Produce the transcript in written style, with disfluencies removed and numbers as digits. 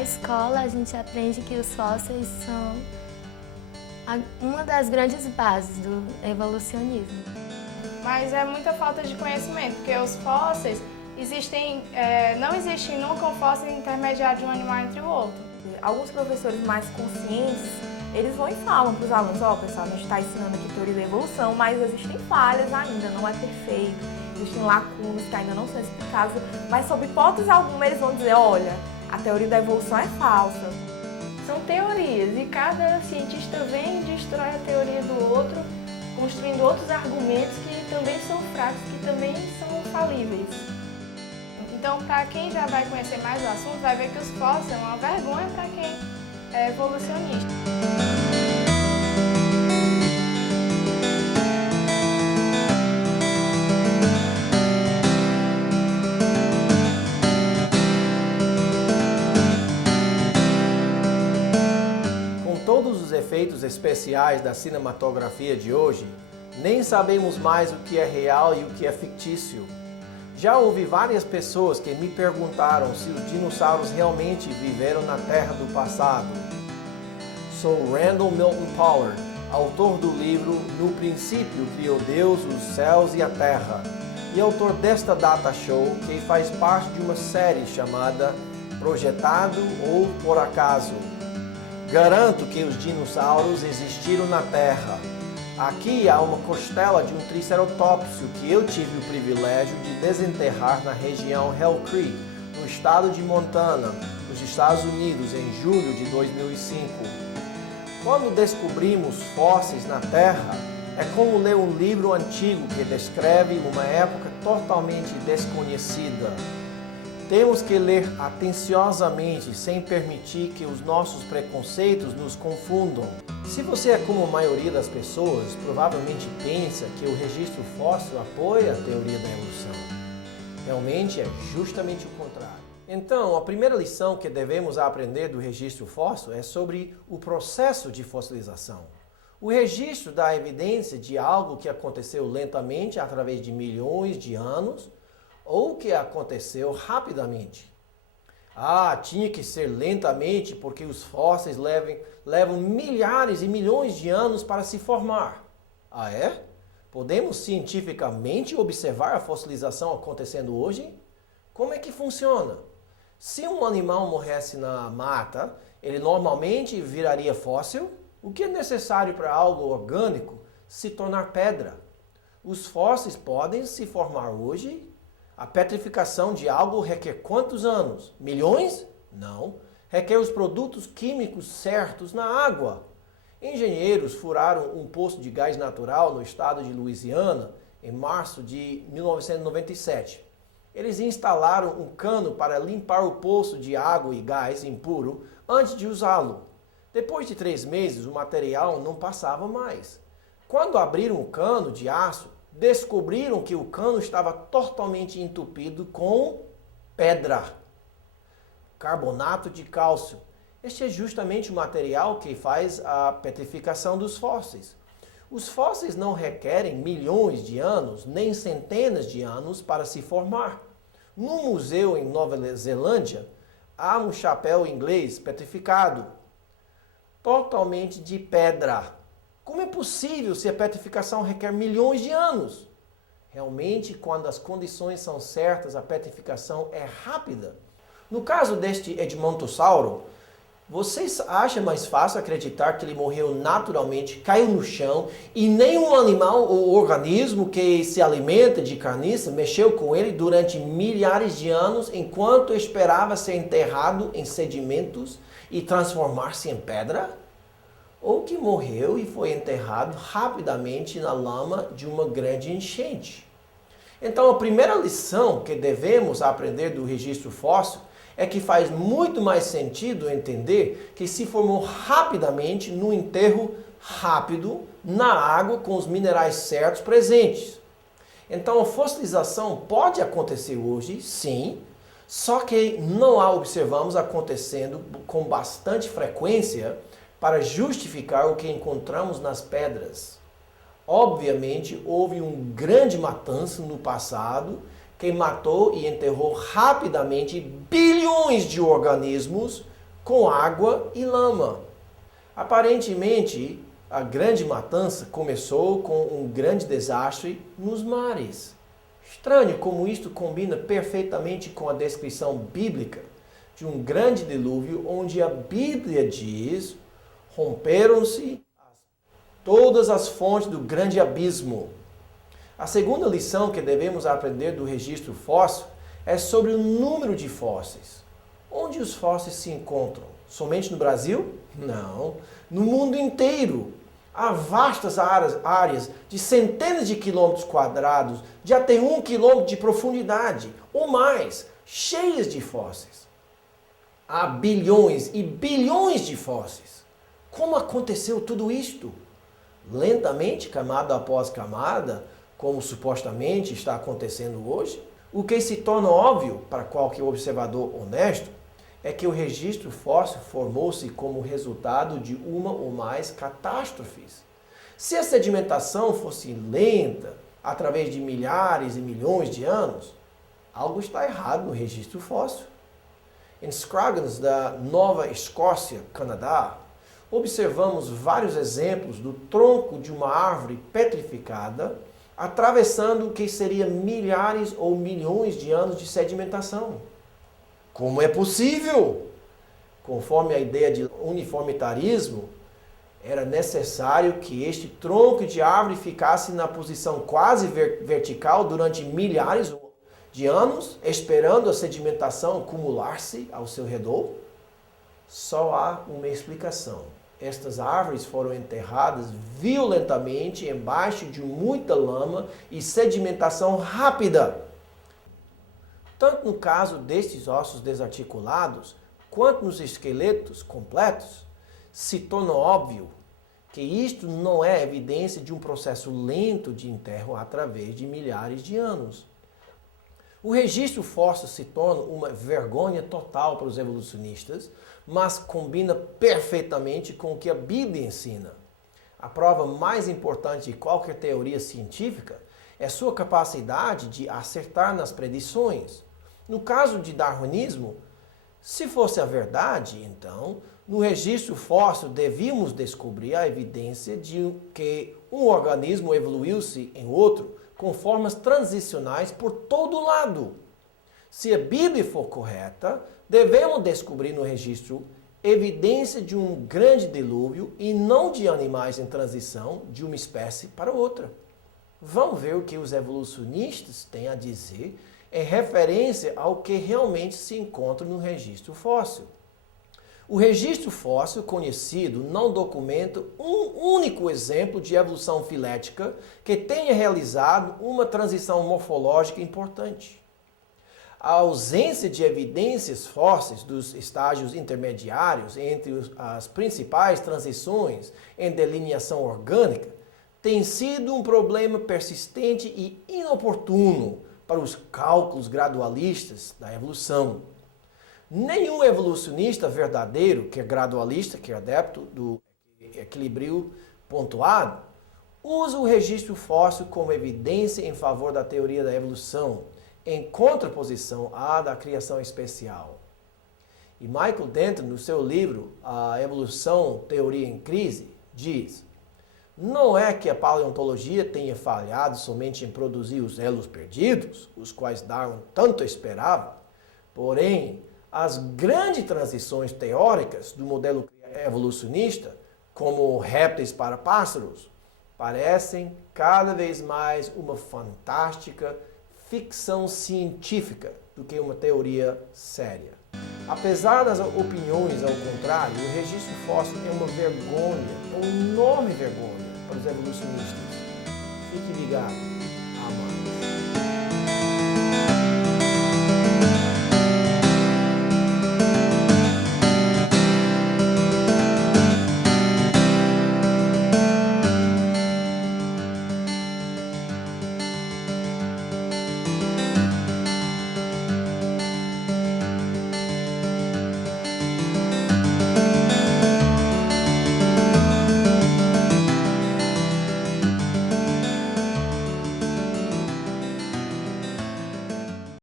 Na escola, a gente aprende que os fósseis são uma das grandes bases do evolucionismo. Mas é muita falta de conhecimento, porque os fósseis não existe nunca um fóssil intermediário de um animal entre o outro. Alguns professores mais conscientes, eles vão e falam para os alunos, ó, pessoal, a gente está ensinando aqui teoria da evolução, mas existem falhas ainda, não é perfeito, existem lacunas que ainda não são explicadas, mas sob hipótese alguma eles vão dizer, olha, a teoria da evolução é falsa. São teorias e cada cientista vem e destrói a teoria do outro, construindo outros argumentos que também são fracos, que também são falíveis. Então, para quem já vai conhecer mais o assunto, vai ver que os fósseis são uma vergonha para quem é evolucionista. Com todos os efeitos especiais da cinematografia de hoje, nem sabemos mais o que é real e o que é fictício. Já ouvi várias pessoas que me perguntaram se os dinossauros realmente viveram na Terra do passado. Sou Randall Milton Pollard, autor do livro No Princípio Criou Deus os Céus e a Terra, e autor desta data show que faz parte de uma série chamada Projetado ou Por Acaso. Garanto que os dinossauros existiram na Terra. Aqui há uma costela de um triceratopsio que eu tive o privilégio de desenterrar na região Hell Creek, no estado de Montana, nos Estados Unidos, em julho de 2005. Quando descobrimos fósseis na Terra, é como ler um livro antigo que descreve uma época totalmente desconhecida. Temos que ler atenciosamente, sem permitir que os nossos preconceitos nos confundam. Se você é como a maioria das pessoas, provavelmente pensa que o registro fóssil apoia a teoria da evolução. Realmente é justamente o contrário. Então, a primeira lição que devemos aprender do registro fóssil é sobre o processo de fossilização. O registro dá evidência de algo que aconteceu lentamente através de milhões de anos, ou que aconteceu rapidamente. Tinha que ser lentamente porque os fósseis levam milhares e milhões de anos para se formar. É? Podemos cientificamente observar a fossilização acontecendo hoje? Como é que funciona? Se um animal morresse na mata, ele normalmente viraria fóssil? O que é necessário para algo orgânico se tornar pedra? Os fósseis podem se formar hoje? A petrificação de algo requer quantos anos? Milhões? Não. Requer os produtos químicos certos na água. Engenheiros furaram um poço de gás natural no estado de Louisiana em março de 1997. Eles instalaram um cano para limpar o poço de água e gás impuro antes de usá-lo. Depois de 3 meses, o material não passava mais. Quando abriram o cano de aço, descobriram que o cano estava totalmente entupido com pedra, carbonato de cálcio. Este é justamente o material que faz a petrificação dos fósseis. Os fósseis não requerem milhões de anos, nem centenas de anos para se formar. No museu em Nova Zelândia, há um chapéu inglês petrificado, totalmente de pedra. Como é possível se a petrificação requer milhões de anos? Realmente, quando as condições são certas, a petrificação é rápida. No caso deste Edmontossauro, vocês acham mais fácil acreditar que ele morreu naturalmente, caiu no chão e nenhum animal ou organismo que se alimenta de carniça mexeu com ele durante milhares de anos enquanto esperava ser enterrado em sedimentos e transformar-se em pedra? Ou que morreu e foi enterrado rapidamente na lama de uma grande enchente. Então, a primeira lição que devemos aprender do registro fóssil é que faz muito mais sentido entender que se formou rapidamente no enterro rápido, na água, com os minerais certos presentes. Então, a fossilização pode acontecer hoje, sim, só que não a observamos acontecendo com bastante frequência para justificar o que encontramos nas pedras. Obviamente, houve um grande matança no passado que matou e enterrou rapidamente bilhões de organismos com água e lama. Aparentemente, a grande matança começou com um grande desastre nos mares. Estranho como isto combina perfeitamente com a descrição bíblica de um grande dilúvio onde a Bíblia diz: romperam-se todas as fontes do grande abismo. A segunda lição que devemos aprender do registro fóssil é sobre o número de fósseis. Onde os fósseis se encontram? Somente no Brasil? Não. No mundo inteiro. Há vastas áreas de centenas de quilômetros quadrados, de até 1 quilômetro de profundidade, ou mais, cheias de fósseis. Há bilhões e bilhões de fósseis. Como aconteceu tudo isto? Lentamente, camada após camada, como supostamente está acontecendo hoje? O que se torna óbvio para qualquer observador honesto é que o registro fóssil formou-se como resultado de uma ou mais catástrofes. Se a sedimentação fosse lenta, através de milhares e milhões de anos, algo está errado no registro fóssil. Em Scroggins, da Nova Escócia, Canadá, observamos vários exemplos do tronco de uma árvore petrificada atravessando o que seria milhares ou milhões de anos de sedimentação. Como é possível? Conforme a ideia de uniformitarismo, era necessário que este tronco de árvore ficasse na posição quase vertical durante milhares de anos, esperando a sedimentação acumular-se ao seu redor? Só há uma explicação. Estas árvores foram enterradas violentamente embaixo de muita lama e sedimentação rápida. Tanto no caso destes ossos desarticulados, quanto nos esqueletos completos, se torna óbvio que isto não é evidência de um processo lento de enterro através de milhares de anos. O registro fóssil se torna uma vergonha total para os evolucionistas, mas combina perfeitamente com o que a Bíblia ensina. A prova mais importante de qualquer teoria científica é sua capacidade de acertar nas predições. No caso de darwinismo, se fosse a verdade, então, no registro fóssil devíamos descobrir a evidência de que um organismo evoluiu-se em outro com formas transicionais por todo lado. Se a Bíblia for correta, devemos descobrir no registro evidência de um grande dilúvio e não de animais em transição de uma espécie para outra. Vamos ver o que os evolucionistas têm a dizer em referência ao que realmente se encontra no registro fóssil. O registro fóssil conhecido não documenta um único exemplo de evolução filética que tenha realizado uma transição morfológica importante. A ausência de evidências fósseis dos estágios intermediários entre as principais transições em delineação orgânica tem sido um problema persistente e inoportuno para os cálculos gradualistas da evolução. Nenhum evolucionista verdadeiro, quer gradualista, quer adepto do equilíbrio pontuado, usa o registro fóssil como evidência em favor da teoria da evolução, em contraposição à da criação especial. E Michael Denton, no seu livro A Evolução, Teoria em Crise, diz: não é que a paleontologia tenha falhado somente em produzir os elos perdidos, os quais Darwin tanto esperava, porém, as grandes transições teóricas do modelo evolucionista, como répteis para pássaros, parecem cada vez mais uma fantástica ficção científica do que uma teoria séria. Apesar das opiniões ao contrário, o registro fóssil é uma vergonha, uma enorme vergonha para os evolucionistas. Fique ligado. Amém.